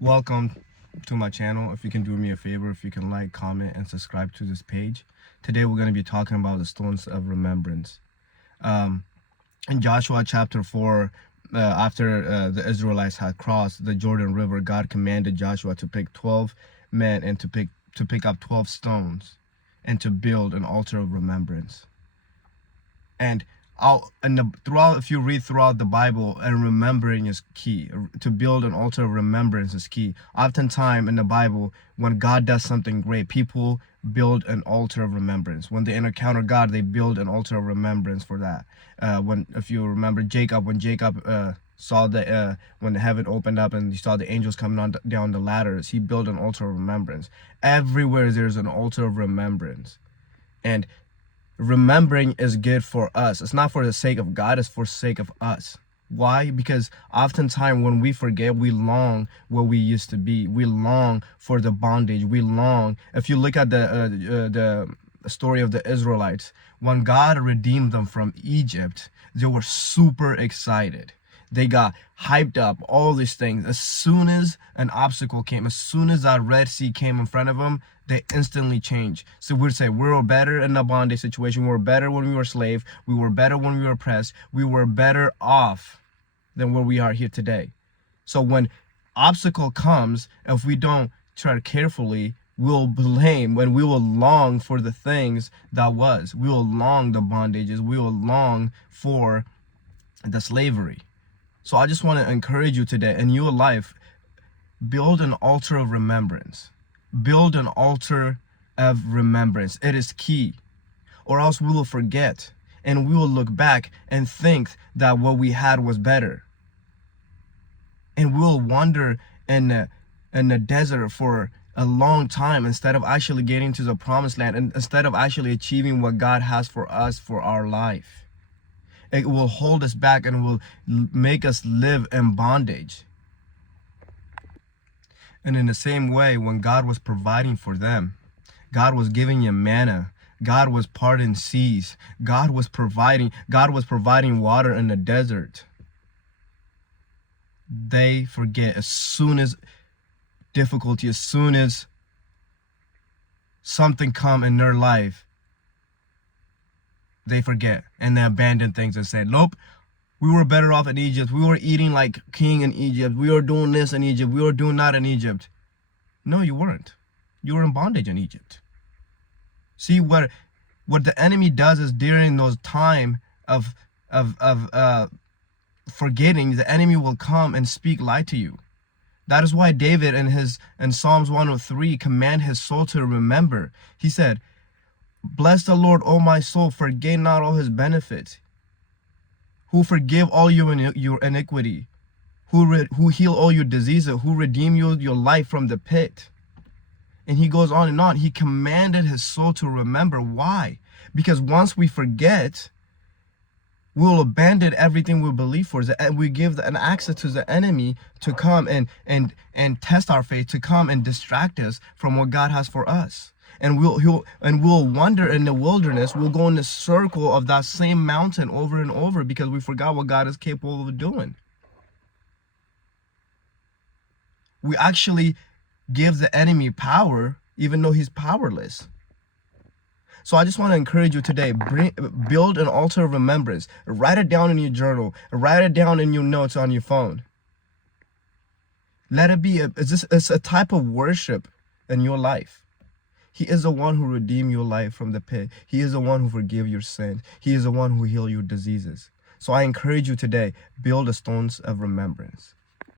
Welcome to my channel. If you can do me a favor, if you can like, comment, and subscribe to this page. Today we're going to be talking about the Stones of Remembrance. In Joshua chapter 4, after the Israelites had crossed the Jordan River, God commanded Joshua to pick 12 men and to pick up 12 stones and to build an altar of remembrance. And if you read throughout the Bible, and remembering is key. To build an altar of remembrance is key. Oftentimes in the Bible, when God does something great, people build an altar of remembrance. When they encounter God, they build an altar of remembrance for that. If you remember Jacob, when Jacob saw when the heaven opened up and he saw the angels coming down the ladders, he built an altar of remembrance. Everywhere there's an altar of remembrance. And remembering is good for us. It's not for the sake of God, it's for the sake of us. Why? Because oftentimes when we forget, we long where we used to be. We long for the bondage. We long. If you look at the story of the Israelites, when God redeemed them from Egypt, they were super excited. They got hyped up, all these things. As soon as an obstacle came, as soon as that Red Sea came in front of them, they instantly changed. So we'd say we were better in a bondage situation. We were better when we were slaves. We were better when we were oppressed. We were better off than where we are here today. So when obstacle comes, if we don't tread carefully, we'll blame, when we will long for the things that was. We will long the bondages. We will long for the slavery. So I just want to encourage you today, in your life, build an altar of remembrance. Build an altar of remembrance. It is key. Or else we will forget and we will look back and think that what we had was better. And we will wander in the desert for a long time instead of actually getting to the promised land, and instead of actually achieving what God has for us for our life. It will hold us back and will make us live in bondage. And in the same way, when God was providing for them, God was giving you manna, God was parting seas, God was providing water in the desert. They forget as soon as difficulty, as soon as something come in their life, they forget and they abandon things and say, nope, we were better off in Egypt. We were eating like king in Egypt. We were doing this in Egypt. We were doing that in Egypt. No, you weren't. You were in bondage in Egypt. See, what the enemy does is during those time of forgetting, the enemy will come and speak lie to you. That is why David in Psalms 103 command his soul to remember. He said, bless the Lord, O my soul, forget not all his benefits, who forgive all your iniquity, who heal all your diseases, who redeem your life from the pit. And he goes on and on. He commanded his soul to remember. Why? Because once we forget, we will abandon everything we believe for, and we give an access to the enemy to come and test our faith, to come and distract us from what God has for us. And we'll wander in the wilderness. We'll go in the circle of that same mountain over and over because we forgot what God is capable of doing. We actually give the enemy power even though he's powerless. So I just want to encourage you today, build an altar of remembrance. Write it down in your journal. Write it down in your notes on your phone. Let it be it's a type of worship in your life. He is the one who redeemed your life from the pit. He is the one who forgive your sins. He is the one who heal your diseases. So I encourage you today, build the stones of remembrance.